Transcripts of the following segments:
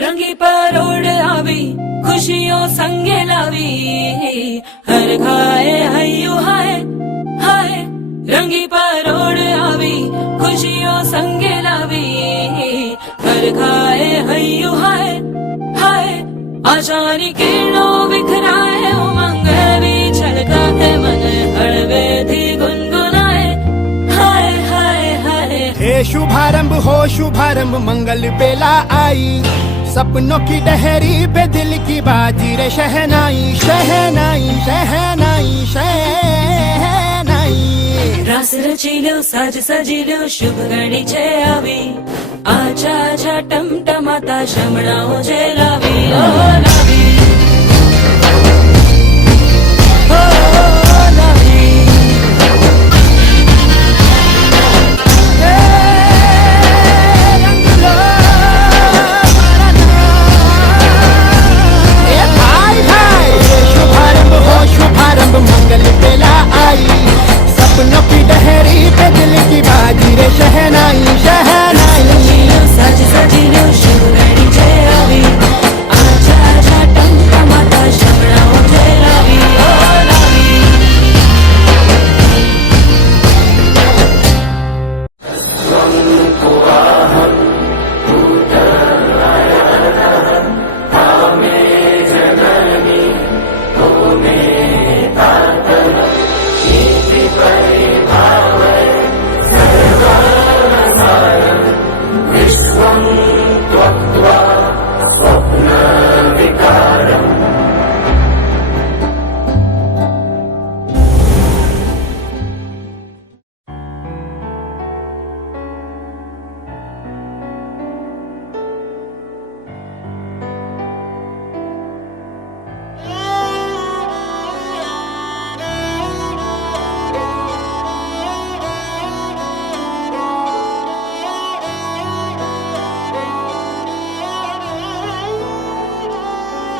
रंगी परोड़ आवी खुशियों संगे लावी हर खाए हयू हाय हाय रंगी परोड़ आवी खुशियों संगे लावी हर खाए हयू हाय हाय आशानी किरणों बिखराए उमंग भी छलकाए मन हड़वे थी गुनगुनाए हाय हाय हाय हे शुभारंभ हो शुभारंभ मंगल बेला आई सपनों की डहरी पे दिल की बाजी रे शहनाई शहनाई शहनाई शहनाई रास रचिलो साज सजिलो शुभ घड़ी छे आवी आछा आछा टमटमाता शमणाओ जे लावी ओ लावी ओ लावी शुभारंभ मंगल बेला आई सपनों की डहरी पे दिल की बाजी रे शहनाई शहनाई सज सजिलो शुभ घड़ी छे आवी आछा आछा टमटमाता शमणाओ जे लावी ओ लावी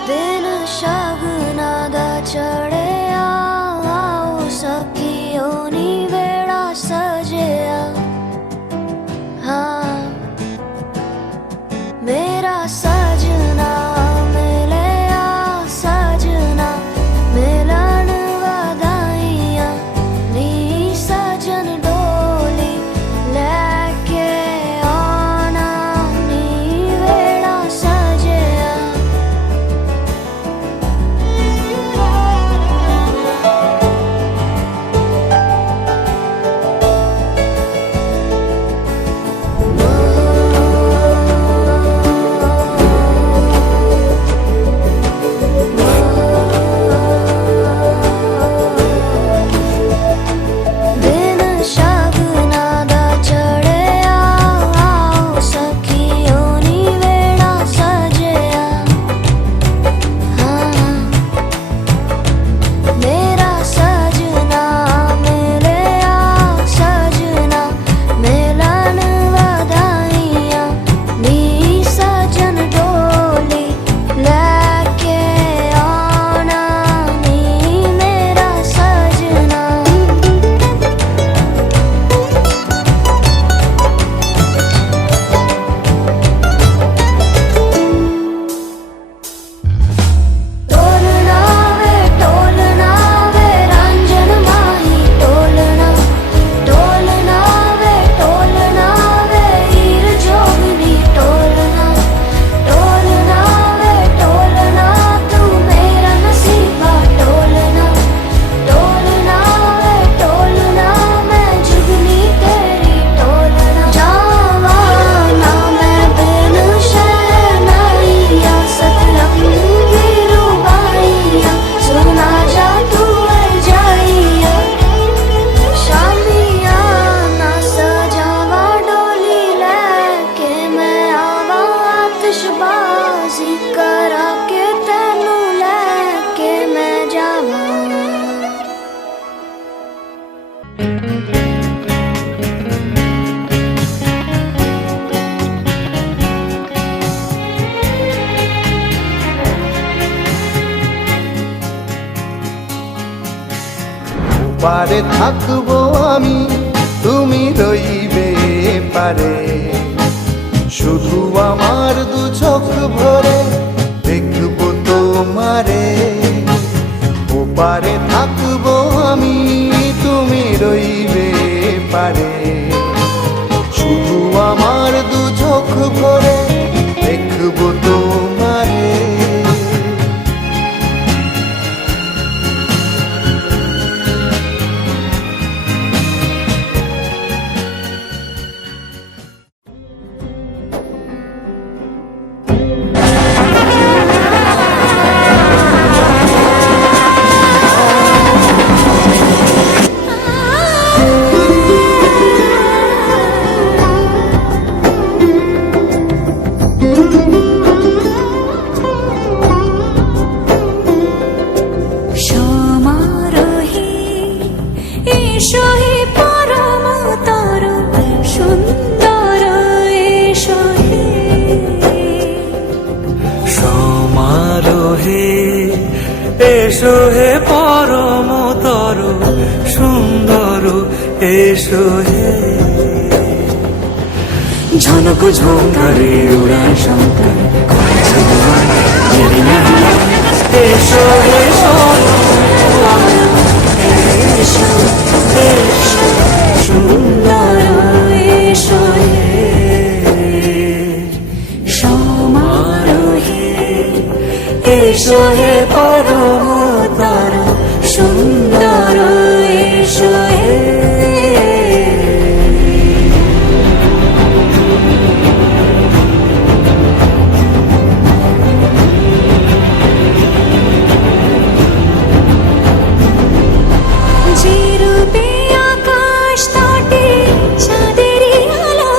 दिन शगुना दा चढ़े आओ सखियों नी वेड़ा सजिया हाँ मेरा सजना मिले आ सजना मिलन वधाइया नी सजन डोली लेके आना नी वेड़ा सजिया दिन शगुना दा चढ़े आओ सखियों नी वेड़ा सजिया हाँ मेरा सजना मिले आ सजना मिलन वधाइया नी सजन डोली लेके आना नी मेरा सजना टोलना वे रंजन माही टोलना टोलना वे हीर जोगनी टोलना तू मेरा नसीबा टोलना मैं जुगनी तेरी टोलना जावा ना मैं बिन शहनाइया सतरंग वीरूबाइया सुना जा तू जाइया शामिया ना सजावा डोली लेके मैं आवा आतिशबाजी करा के तेनू लेके मैं जावा পারে থাকবো আমি তুমি রইবে পারে শুধু আমার আমার দু চোখ ভরে দেখবো তোমারে, ওপারে থাকবো আমি, তুমি রইবে পারে। শুধু আমার দু চোখ ভরে দেখবো তোমারে। সমারোহে এসো হে পরমতর সুন্দর এসো হে। সমারোহে এসো হে পরমতর সুন্দর এসো হে। ঝনক ঝঙ্কারে উড়ান শঙ্কর এসো এসো এসো এসো সুন্দর এসো হে। সমারোহে এসো হে পরমতর সুন্দর এসো হে। যে রূপে আকাশ তটে চাঁদেরই আলো,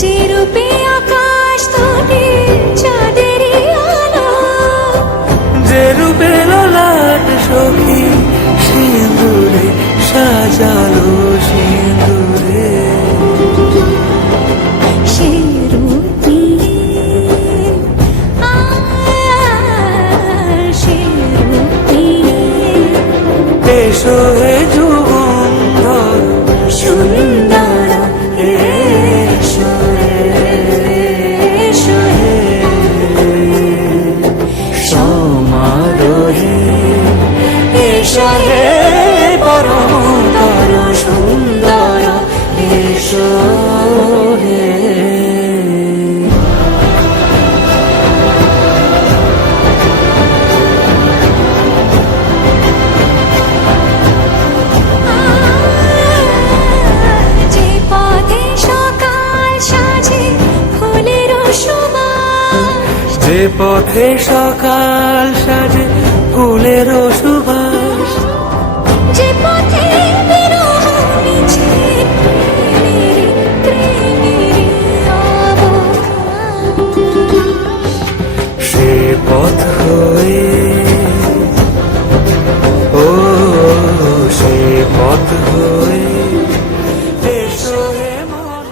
যে রূপে আকাশ তটে চাঁদেরই আলো। যে রূপে ললাট সখী সিঁদুরে সাজালো সিঁদুরে। সে রূপ নিয়ে সে রূপ নিয়ে এসো হে যুগন্ধর সুন্দর এসো এসো হে। সমারোহে এসো হে পরমতর সুন্দর এসো হে। যে পথে সকাল সাজে ফুলের সুবাস, যে পথে সকাল সাজে ফুলের সুবাস। যে পথে বিরহ মিছে প্রেমের অবকাশ। সে পথ হয়ে ও সে পথ হয়ে এসো হে মন।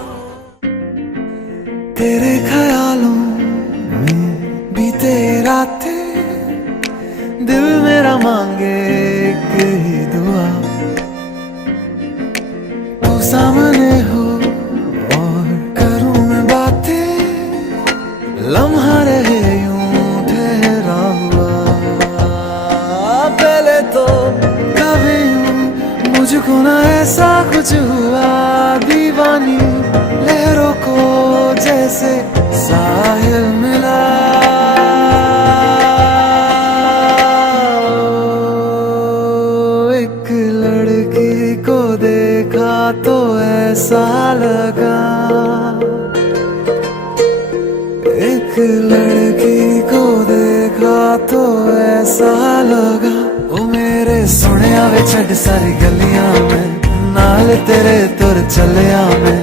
तेरे ख्यालों में बीते रातें, दिल मेरा मांगे एक ही दुआ, तू सामने हो और करूं मैं बातें, लम्हा रहे यूं ठहरा हुआ। पहले तो कभी यूं मुझको ना ऐसा कुछ हुआ, दीवानी लहरों को जैसे साहिल मिला। एक लड़की को देखा तो ऐसा लगा, एक लड़की को देखा तो ऐसा लगा। ओ मेरे सुनिया वे छड़ सारी गलियां में, नाल तेरे तुर चलिया मैं,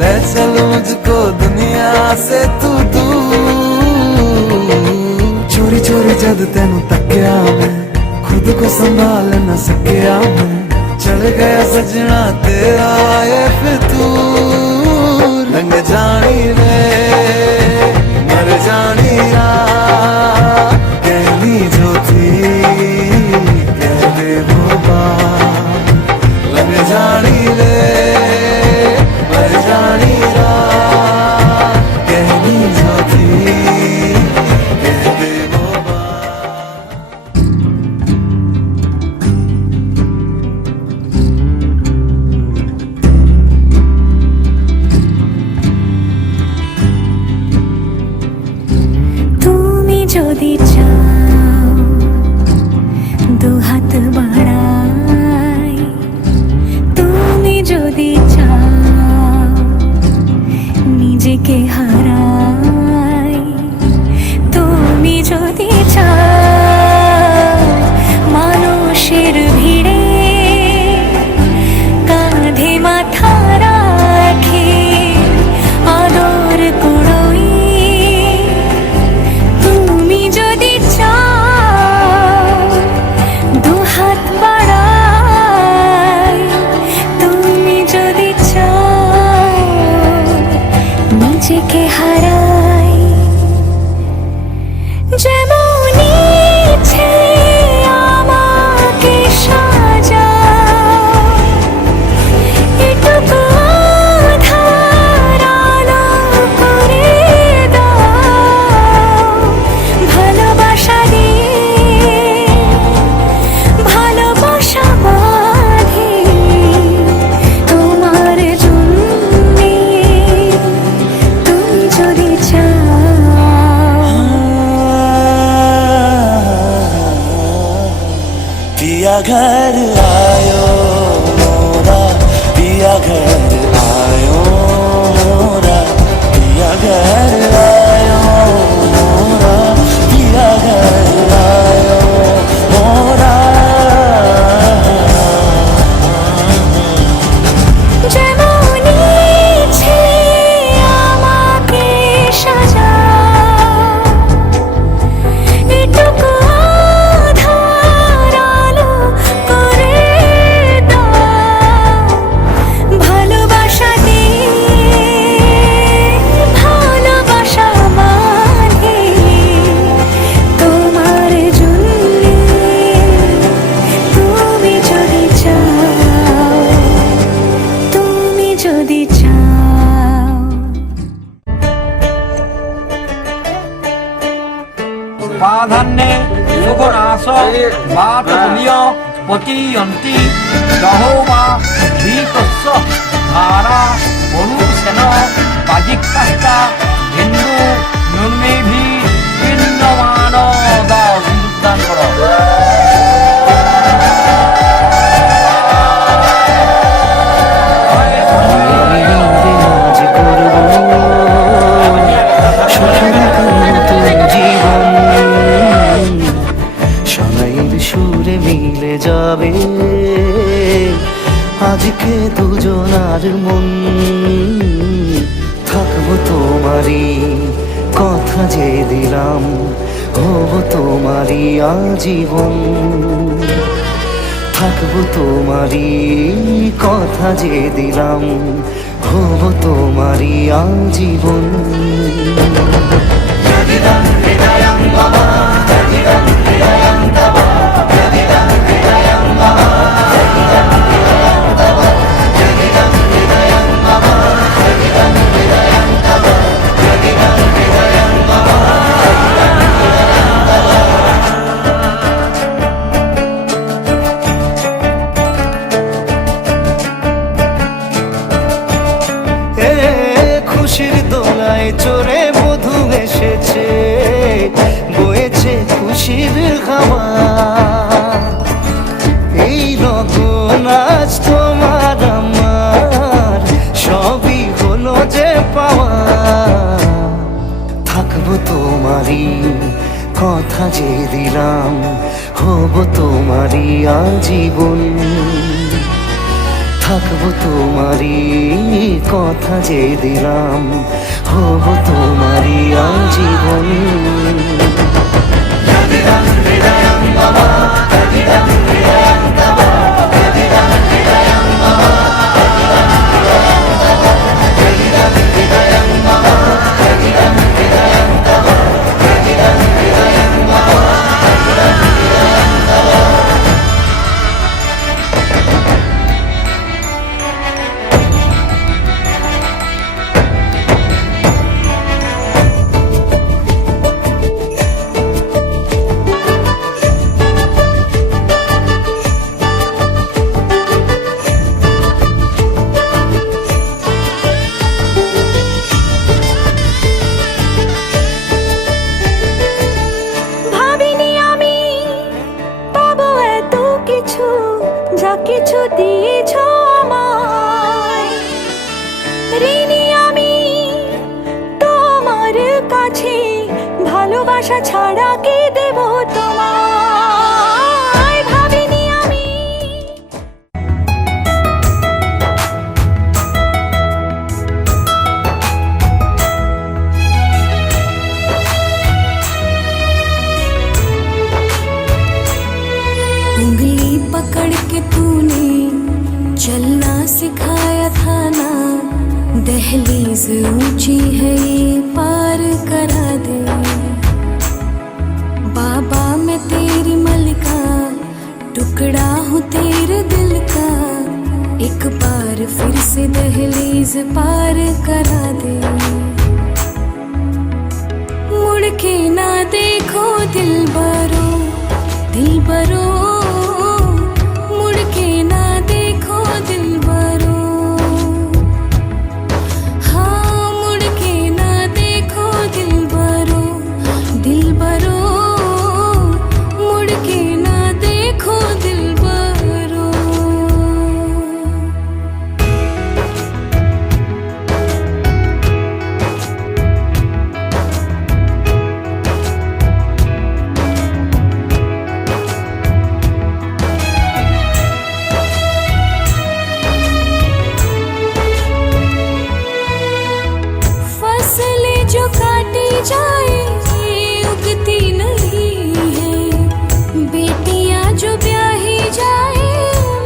ले चल मुझको दुनिया से तू दूर। चोरी चोरी जद तेनू तकिया मैं, खुद को संभाल न सकिया मैं, चढ़ गया सजना तेरा ये फितूर। रंग जानी रे मर जानी रा, कहनी जो थी कह दे वो बात। लग जानी रे मर जानी रा, कहनी নিজেকে হারাই তুমি যদি চাও মানুষের ভিড়ে কাঁধে মাথা রাখে আদর কুড়োই তুমি যদি চাও দুহাত বাড়াই তুমি যদি চাও নিজেকে হারাই যেমন ইচ্ছে আমাকে সাজাও এটুকু আধার আলো করে দাও ভালোবাসা দিয়ে ভালোবাসা বাঁধি তোমার জন্যে তুমি যদি চাও पिया घर आयो मोरा पिया घर आयो मोरा पिया घर आयो मोरा पिया घर आयो मोरा যেমন ইচ্ছে আমাকে সাজাও এটুকু আধার আলো করে দাও ভালোবাসা দিয়ে ভালোবাসা বাঁধি তোমার জন্যে তুমি যদি চাও তুমি যদি চাও प्राधान्ये सुगुणास वातुल्य पतीयन्ति दहो वा धीतस्य धारा मनुसेन पाजिक्काष्टा हिन्दू नुन्मेभि पिण्डमान दाও সিন্ধুদান করো শোনাইর সুরে মিলে যাবে আজকে দুজনার মন থাকবো তোমারই কথা যে দিলাম হব তোমারই আজীবন থাকবো তোমারই কথা যে দিলাম হব তোমারই আজীবন খুশির দোলায় চড়ে বধূ এসেছে বয়েছে খুশির হাওয়া এই লগন আজ তোমার আমার সবই হলো যে পাওয়া থাকবো তোমারই কথা যে দিলাম হব তোমারই আজীবন থাকবো তোমারই কথা যে দিলাম হব তোমারই আজীবন ভালোবাসা ছাড়া কি দেব তোমায় ভাবিনি আমি। उंगली पकड़ के तूने चलना सिखाया था ना, दहलीज ऊंची है ये पार करा दे। बाबा मैं तेरी मलिका, टुकड़ा हूँ तेरे दिल का, एक बार फिर से दहलीज पार करा दे। मुड़ के ना देखो दिलबरो, दिलबरो मुड़ के ना देखो दिलबरो, हाँ मुड़ के ना देखो दिलबरो, दिलबरो मुड़ के ना देखो दिलबरो। फसलें जो काटी जाए उगती नहीं है, बेटियां जो ब्याही जाए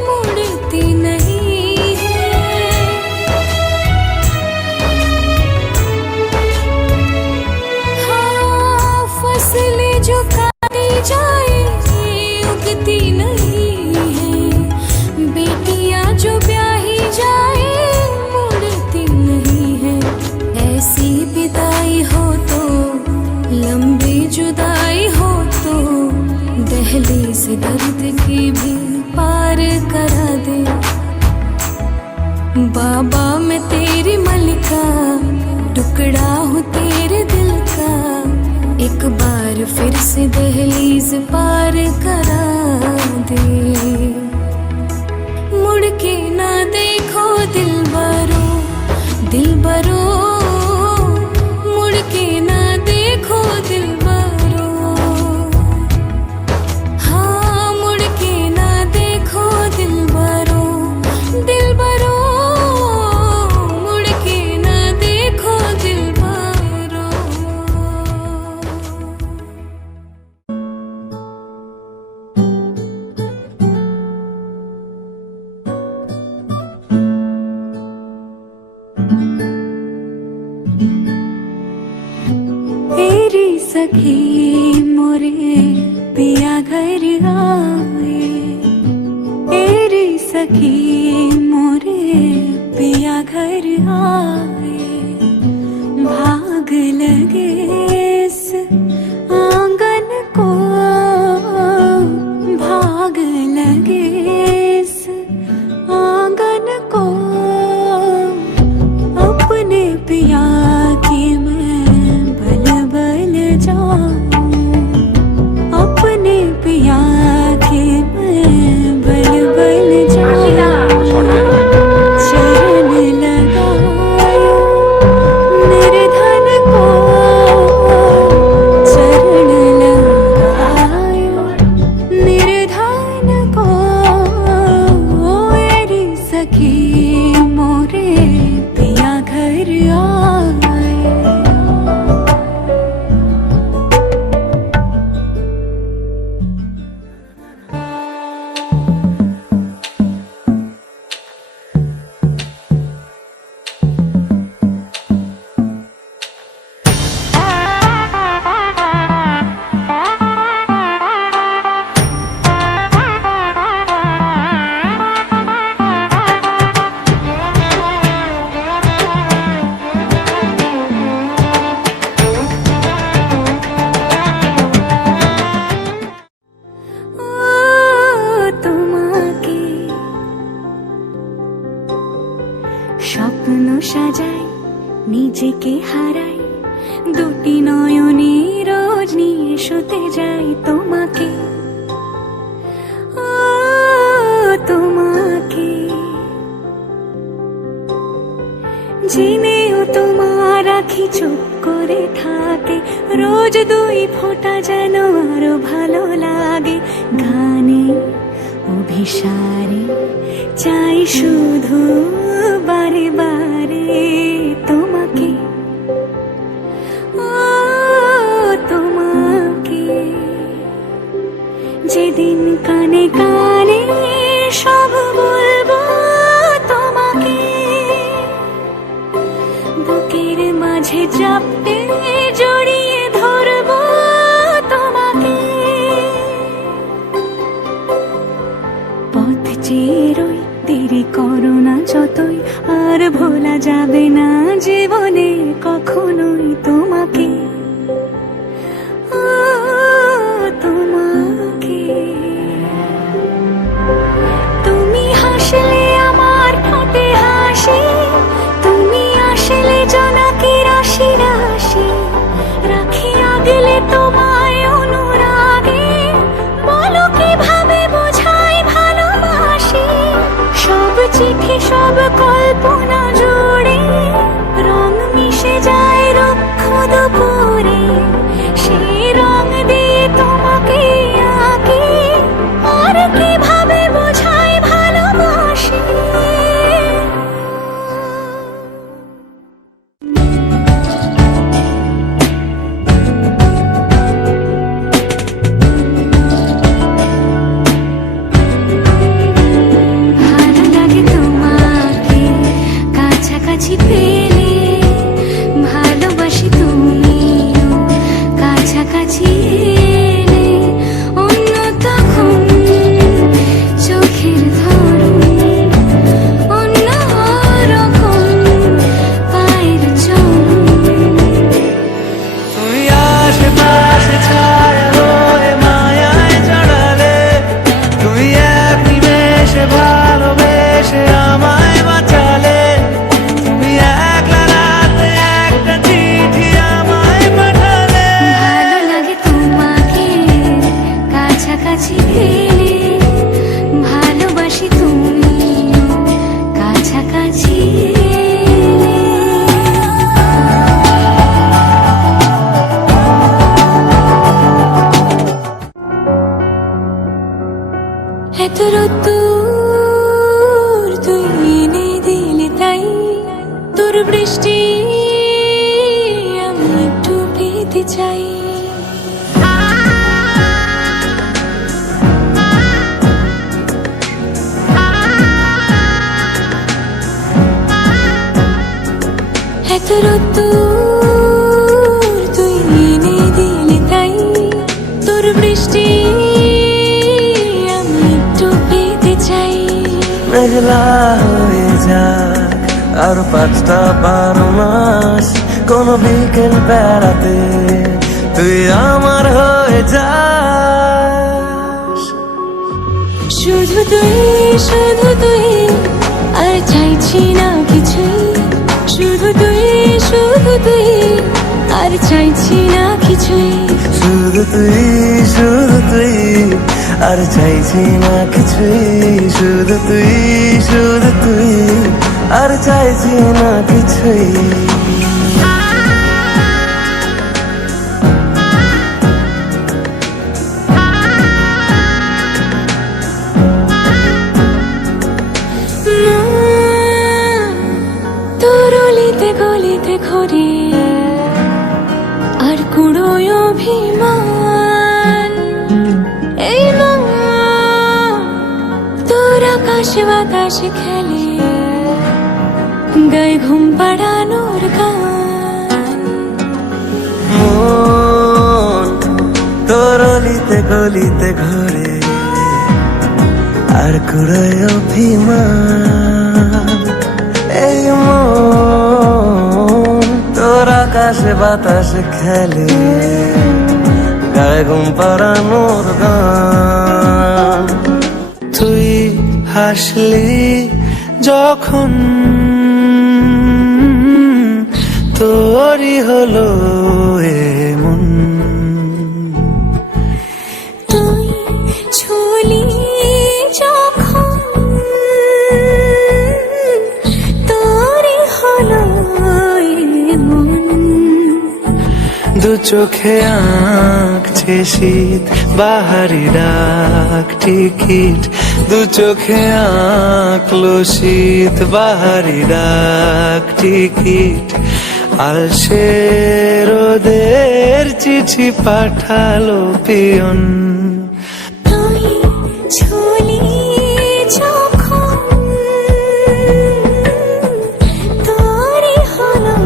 मुड़ती नहीं है। हाँ फसलें जो काटी जाए उगती नहीं है, बेटियां जो ब्याही जाए मुड़ती नहीं है। ऐसी विदाई हो तो लंबी जुदाई हो तो दहलीज दर्द की भी पार करा दे। बाबा मैं तेरी मलिका, टुकड़ा हूँ तेरे दिल का, एक बार फिर से दहलीज पार करा दे। मुड़ के ना देखो दिलबरो, दिलबरो मुड़ के ना देखो दिलबरो, हाँ मुड़ के ना देखो दिलबरो, दिलबरो मुड़ के ना देखो दिलबरो। तेरी सखी मोरे पिया घर आए, तेरी सखी मोरे पिया घर आए, भाग लगे इस आंगन को, भाग लगे इस आंगन को, अपने पिया की मैं बल बल जाऊं, अपने पिया की मैं बल बल जाऊं। चरण लगायो निर्धन को, चरण लगायो निर्धन को, मेरी सखी मोरे पिया घर आए। তোমাকে স্বপ্ন সাজাই নিজেকে হারাই, দুটি নয়নে রোজ নিয়ে শুতে যাই তোমাকে, তোমাকে জেনেও তোমার আখি চুপ করে থাকে, রোজ দুই ফোঁটা যেন আরো ভালো লাগে গানে অভিসারে চাই শুধু বারে বারে তোমাকে, ও তোমাকে। যেদিন কানে কানে সব বলবো তোমাকে, বুকের মাঝে চাপতে জড়িয়ে ধরবো তোমাকে। পথ চেয়ে রই, দেরি করো না যতই, আর ভোলা যাবে না জীবনে কখনোই তোমাকে, ও তোমাকে। তুমি হাসলে আমার ঠোঁটে হাসি, তুমি আসলে জোনাকি রাশি রাশি, রাখি আগলে তোমায় অনুরাগে, বলো কিভাবে বোঝাই ভালোবাসি। সব চিঠি সব কল্পনা জুড়ে রং মিশে যায় রুক্ষ দুপুরে, সেই রং দিয়ে তোমাকে আঁকি, আর কিভাবে বোঝাই ভালোবাসি। ভালো লাগে তোমাকে কাছাকাছি পেলে, ভালোবাসি তুমিও কাছাকাছি এলে। অন্য তখন চোখের ধরন, অন্য রকম পায়ের চলন। তুমি আশেপাশে ছায়া হয়ে মায়ায় জড়ালে, তুমি এক নিমেষে ভালোবেসে আমায় বাঁচালে। তুমি একলা রাতে একটা চিঠি আমায় পাঠালে। ভালো লাগে তোমাকে কাছাকাছি পেলে, ভালোবাসি তুমিও কাছাকাছি এলে। এত রোদ্দুর তুই এনে দিলে তাই, তোর বৃষ্টি আমি একটু পেতে চাই। এত রোদ্দুর তুই এনে দিলে তাই, তোর বৃষ্টি আমি একটু পেতে চাই। মেঘলা হয়ে যাক আর 5টা-12 মাস, কোন বিকেল বেড়াতে তুই আমার হয়ে যাস। শুধু তুই আর চাইছি না কিছুই, শুধু তুই আর চাইছি না কিছুই। শুধু তুই আর চাইছি না কিছুই, শুধু তুই আর চাইছি না কিছুই। তোর অলিতে গলিতে ঘুরে আর কুড়োয় অভিমান, এই মন তোর আকাশে বাতাসে খেলে, গায়ে ঘুম পাড়ানোর গান। মন তোর অলিতে গলিতে ঘুরে আর কুড়োয় অভিমান, এই মন তোর আকাশে বাতাসে খেলে, গায়ে ঘুম পাড়ানোর গান। তুই হাসলি যখন তোরই হলো এমন, তুই ছুলি যখন তোরই হলো এমন। দু চোখে আঁকছে শীত বাহারি ডাক টিকিট দু চোখে আঁকলো শীত বাহারি ডাক টিকিট আলসে রোদের চিঠি পাঠালো পিয়ন তুই ছুলি যখন তোরই হলো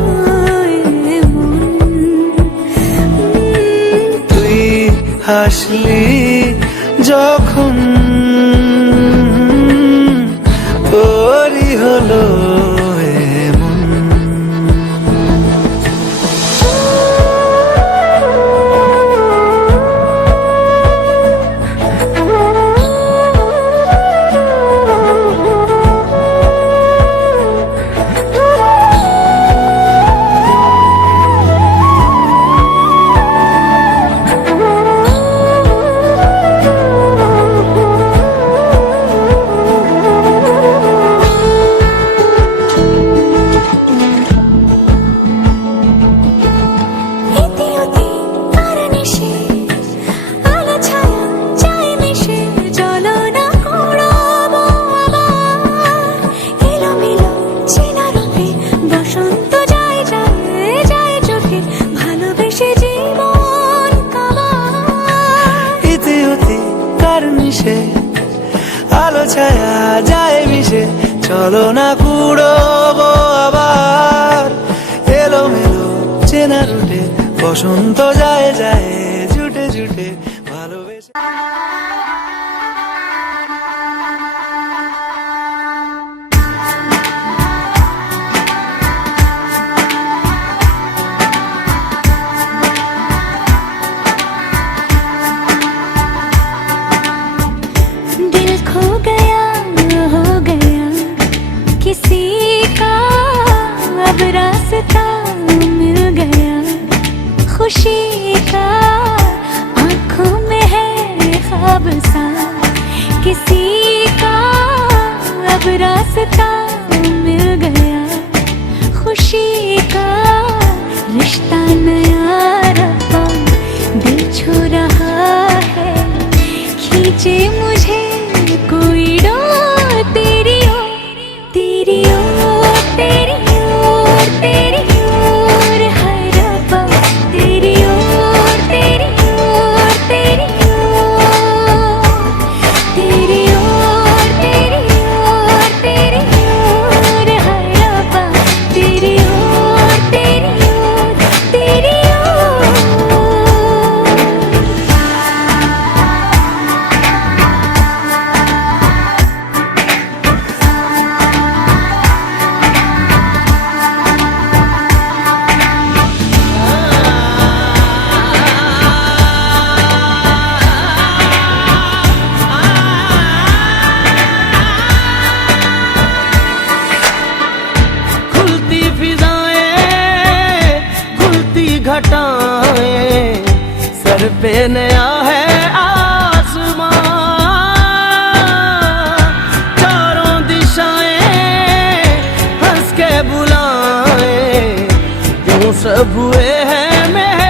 এমন। তুই হাসলি যখন তোরই হলো এমন। এতে ওতে তার নেশে, আলো ছায়া যায় মিশে, চলো না কুড়াবো আবার। এলোমেলো চেনা রূপে বসন্ত যায় যায় যায় চোখে, ভালোবেসে জীবন কাবার। ইতি উতি কার মিশে আলো ছায়া যায় মিশে চলো না কুড়োবো আবার এলোমেলো চেনা রুটে বসন্ত যায় যায় জুটে জুটে ভালোবেসে दिल खो गया हो गया किसी का, अब रास्ता मिल गया खुशी का। आँखों में है ख्वाब सा किसी का, अब रास्ता मिल गया खुशी का। रिश्ता नया रब्बा दिल छू रहा है, खींचे मुझे कोई डोर तेरी ओर तेरी ओर तेरी ओर तेरी ओर है रब्बा तेरी ओर तेरी ओर तेरी ओर तेरी ओर तेरी ओर तेरी ओर है रब्बा तेरी ओर तेरी ओर तेरी ओर। खुलती फिजाएं खुलती घटाएं सर पे नया है आसमां चारों दिशाएं हंस के बुलाएं यूं सब हुए हैं मेहमान